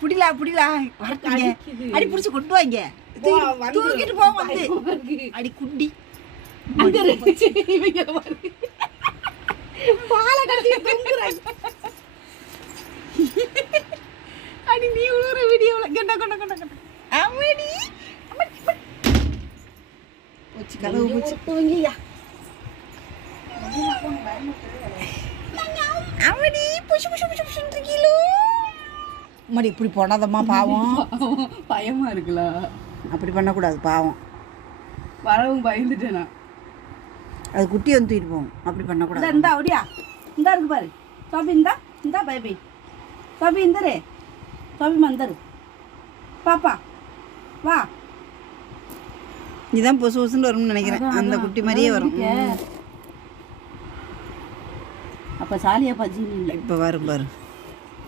புடிலா வரட்டுங்க. அடி புடிச்சு கொண்டு வாங்க. தூக்கிட்டு போக வந்து அடி குண்டி இவங்க பாலை கட்டி தூங்குறாங்க. அடி நீ உழுற வீடியோல கெண்ட கொண்ட கொண்ட கொண்ட அம்மடி போச்சு கதவு போச்சு. தூங்கியா அம்மடி புஷு புஷு புஷு புஷு கிலோ அம்மாடி இப்படி போனாதம்மா பாவம். பயமா இருக்குல்ல. அப்படி பண்ணக்கூடாது பாவம். வரவும் பயந்துட்டேனா. அது குட்டி வந்து தூக்கிட்டு போகும். அப்படி பண்ணக்கூடாது. இந்தா ஒடியா இந்தா இருக்கு பாரு சோபி இந்தா பை சோபி இந்தரு சோபி மந்தரு பாப்பா வா. இதுதான் பொசு பொசுன்னு வரும்னு நினைக்கிறேன். அந்த குட்டி மாதிரியே வரும். அப்போ சாலியா பஜ்ஜி இல்லை இப்போ வரும் பாரு.